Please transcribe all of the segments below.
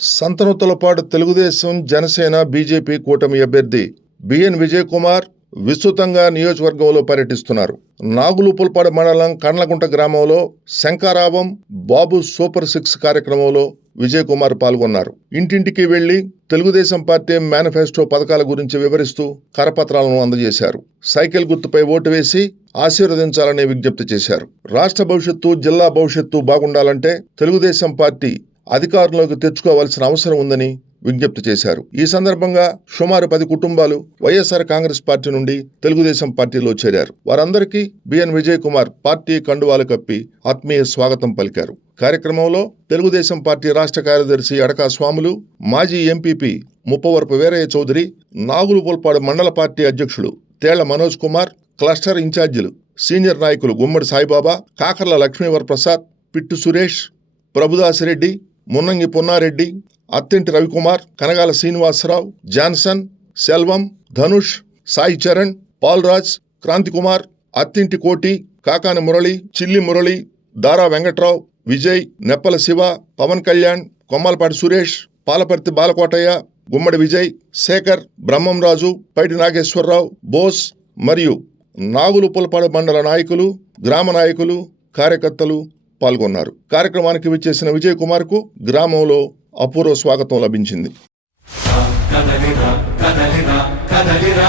సంతనూతలపాటు Telugu Desam Janasena BJP కూటమి అభ్యర్థి B N Vijay Kumar విస్తృతంగా నియోజకవర్గంలో పర్యటిస్తున్నారు. నాగులుపుల్పాడు మండలం కండ్లగుంట గ్రామంలో శంకారావం బాబు సూపర్ సిక్స్ కార్యక్రమంలో విజయ్ కుమార్ పాల్గొన్నారు. ఇంటింటికి వెళ్ళి తెలుగుదేశం పార్టీ మేనిఫెస్టో పథకాల గురించి వివరిస్తూ కరపత్రాలను అందజేశారు. సైకిల్ గుర్తుపై ఓటు వేసి ఆశీర్వదించాలని విజ్ఞప్తి చేశారు. రాష్ట్ర భవిష్యత్తు జిల్లా భవిష్యత్తు బాగుండాలంటే తెలుగుదేశం పార్టీ అధికారంలోకి తెచ్చుకోవాల్సిన అవసరం ఉందని విజ్ఞప్తి చేశారు. ఈ సందర్భంగా సుమారు పది కుటుంబాలు వైఎస్ఆర్ కాంగ్రెస్ పార్టీ నుండి తెలుగుదేశం పార్టీలో చేరారు. వారందరికీ బిఎన్ విజయ్ కుమార్ పార్టీ కండువాలు కప్పి ఆత్మీయ స్వాగతం పలికారు. కార్యక్రమంలో తెలుగుదేశం పార్టీ రాష్ట్ర కార్యదర్శి అడకా స్వాములు మాజీ ఎంపీపీ ముప్పవరపు వీరయ్య చౌదరి నాగులు పోల్పాడు మండల పార్టీ అధ్యక్షుడు తేళ్ళ మనోజ్ కుమార్ క్లస్టర్ ఇన్ఛార్జీలు సీనియర్ నాయకులు గుమ్మడి సాయిబాబా కాకర్ల లక్ష్మీవర ప్రసాద్ పిట్టు సురేష్ ప్రభుదాస్ రెడ్డి మున్నంగి పొన్నారెడ్డి అత్తింటి రవికుమార్ కనగాల శ్రీనివాసరావు జాన్సన్ సెల్వం ధనుష్ సాయి చరణ్ పాల్రాజ్ క్రాంతికుమార్ అత్తింటి కోటి కాకాని మురళి చిల్లి మురళి దారా వెంకట్రావు విజయ్ నెప్పల శివ పవన్ కళ్యాణ్ కొమ్మలపాటి సురేష్ పాలపర్తి బాలకోటయ్య గుమ్మడి విజయ్ శేఖర్ బ్రహ్మంరాజు పైటి నాగేశ్వరరావు బోస్ మరియు నాగులు పులపాడు మండల నాయకులు గ్రామ నాయకులు కార్యకర్తలు పాల్గొన్నారు కార్యక్రమానికి విచ్చేసిన విజయ్ కుమార్కు గ్రామంలో అపూర్వ స్వాగతం లభించింది కదలిరా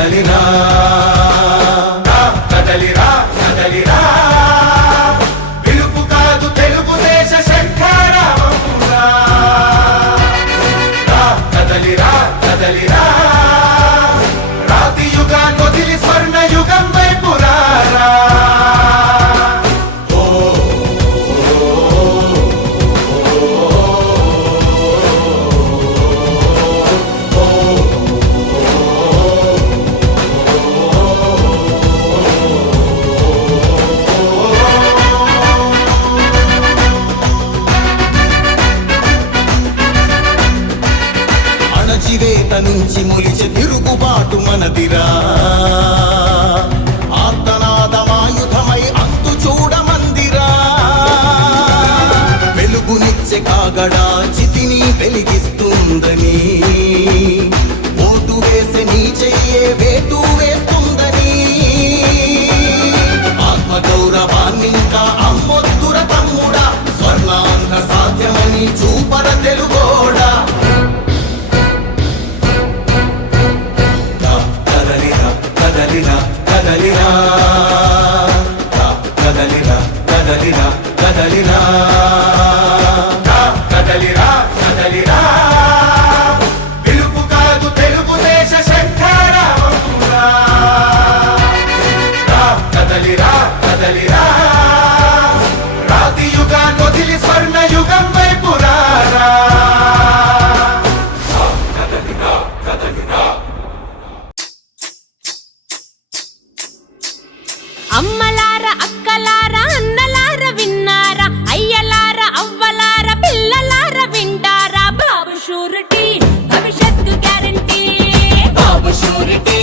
కదలిరా అక్కడా చితిని వెలిగిస్తుందని. ఓటు వేసి నీ చెయ్యే వేటు వేస్తుందని. ఆత్మగౌరవాన్నింకా అమ్మొత్తుర తమ్ముడా. స్వర్ణాంగ సాధ్యమని చూపర తెలుగు యుగం వైపు అమ్మలార అక్కలార అన్నలార విన్నారా? అయ్యలార అవ్వలార పిల్లలార వింటారా? బాబు షూరిటీ భవిష్యత్తు గ్యారంటీ. బాబు షూరిటీ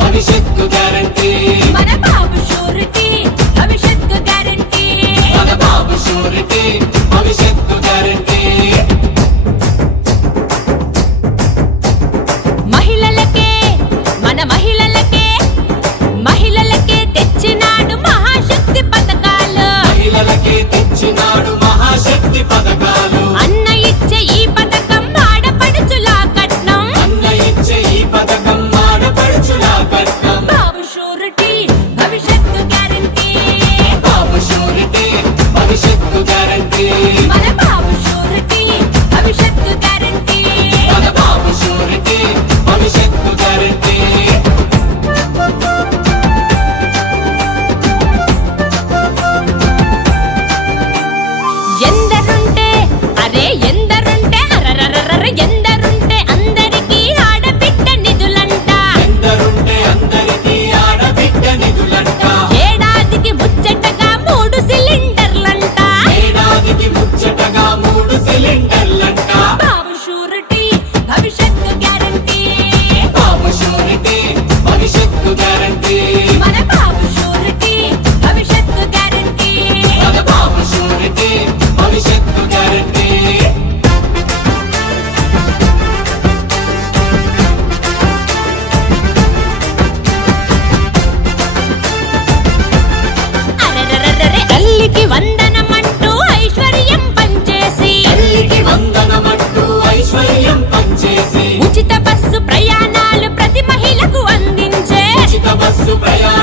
భవిష్యత్తు గ్యారంటీ. మన బాబు షూరిటీ భవిష్యత్తు గ్యారంటీ. మన బాబు షూరిటీ superior.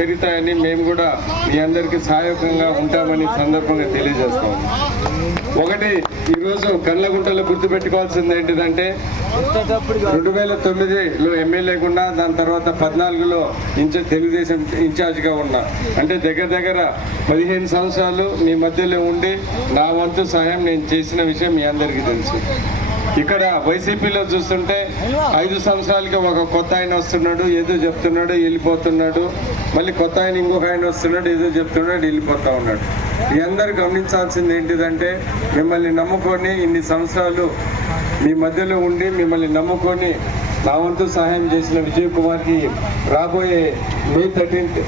పెరుగుతాయని మేము కూడా మీ అందరికీ సహాయకంగా ఉంటామని సందర్భంగా తెలియజేస్తాం. ఒకటి ఈరోజు కళ్ళగుంటలో గుర్తుపెట్టుకోవాల్సింది ఏంటిదంటే రెండు వేల తొమ్మిదిలో ఎమ్మెల్యేగా దాని తర్వాత పద్నాలుగులో ఇన్ఛార్జ్ తెలుగుదేశం ఇన్ఛార్జ్గా ఉన్నా. అంటే దగ్గర దగ్గర పదిహేను సంవత్సరాలు మీ మధ్యలో ఉండి నా వంతు సహాయం నేను చేసిన విషయం మీ అందరికీ తెలుసు. ఇక్కడ వైసీపీలో చూస్తుంటే ఐదు సంవత్సరాలకి ఒక కొత్త ఆయన వస్తున్నాడు ఏదో చెప్తున్నాడు వెళ్ళిపోతున్నాడు. మళ్ళీ కొత్త ఆయన ఇంకొక ఆయన వస్తున్నాడు ఏదో చెప్తున్నాడు వెళ్ళిపోతా ఉన్నాడు. మీ అందరు గమనించాల్సింది ఏంటిదంటే మిమ్మల్ని నమ్ముకొని ఇన్ని సంవత్సరాలు మీ మధ్యలో ఉండి మిమ్మల్ని నమ్ముకొని నా వంతు సహాయం చేసిన విజయ్ కుమార్కి రాబోయే మే థర్టీన్త్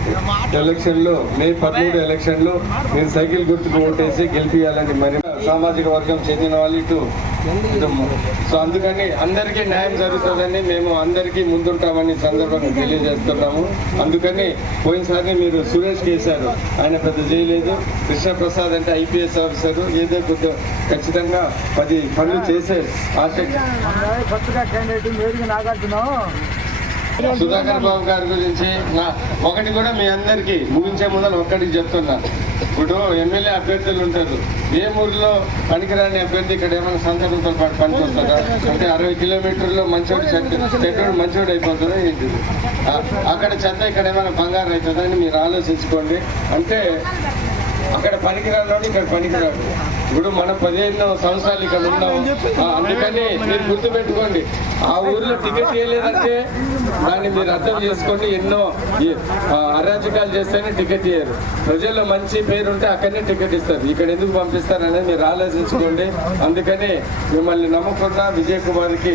ఎలక్షన్లో మే పదమూడు ఎలక్షన్లో మీరు సైకిల్ గుర్తుకు ఓటేసి గెలిపియాలని మరి సామాజిక వర్గం చెందిన వాళ్ళు ఇటు ఇటు సో అందుకని అందరికీ న్యాయం జరుగుతుందని మేము అందరికీ ముందుంటామని సందర్భంగా తెలియజేస్తున్నాము. అందుకని పోయినసారి మీరు సురేష్ చేశారు ఆయన పెద్ద చేయలేదు కృష్ణప్రసాద్ అంటే ఐపీఎస్ ఆఫీసర్. ఏదో కొద్దిగా ఖచ్చితంగా పది పనులు చేసే మేడికి నాగార్జున? సుధాకర్ బాబు గారి గురించి నా ఒకటి కూడా మీ అందరికీ ముగించే ముందర ఒక్కటికి చెప్తున్నా. ఇప్పుడు ఎమ్మెల్యే అభ్యర్థులు ఉంటారు. ఏ ఊర్లో పనికిరాని అభ్యర్థి ఇక్కడ ఏమైనా సందర్భంతో పాటు పనికొస్తుందా? అంటే అరవై కిలోమీటర్లో మంచోడు చెడ్డ చెడ్డోడు మంచోడు అయిపోతుందా ఏంటి అక్కడ చెత్త ఇక్కడ ఏమైనా బంగారం అవుతుందా అని మీరు ఆలోచించుకోండి. అంటే అక్కడ పనికిరాడు ఇక్కడ పనికిరాడు. ఇప్పుడు మనం పదిహేను సంవత్సరాలు ఇక్కడ ఉన్నాం. అందుకని మీరు గుర్తుపెట్టుకోండి ఆ ఊర్లో టికెట్ ఇవ్వలేదంటే దాన్ని మీరు అర్థం చేసుకోండి ఎన్నో అరాజకాలు అరాచకాలు చేస్తేనే టికెట్ ఇయ్యరు. ప్రజల్లో మంచి పేరు ఉంటే అక్కడనే టికెట్ ఇస్తారు. ఇక్కడ ఎందుకు పంపిస్తారు అనేది మీరు ఆలోచించుకోండి. అందుకని మిమ్మల్ని నమ్మకుండా విజయ్ కుమార్కి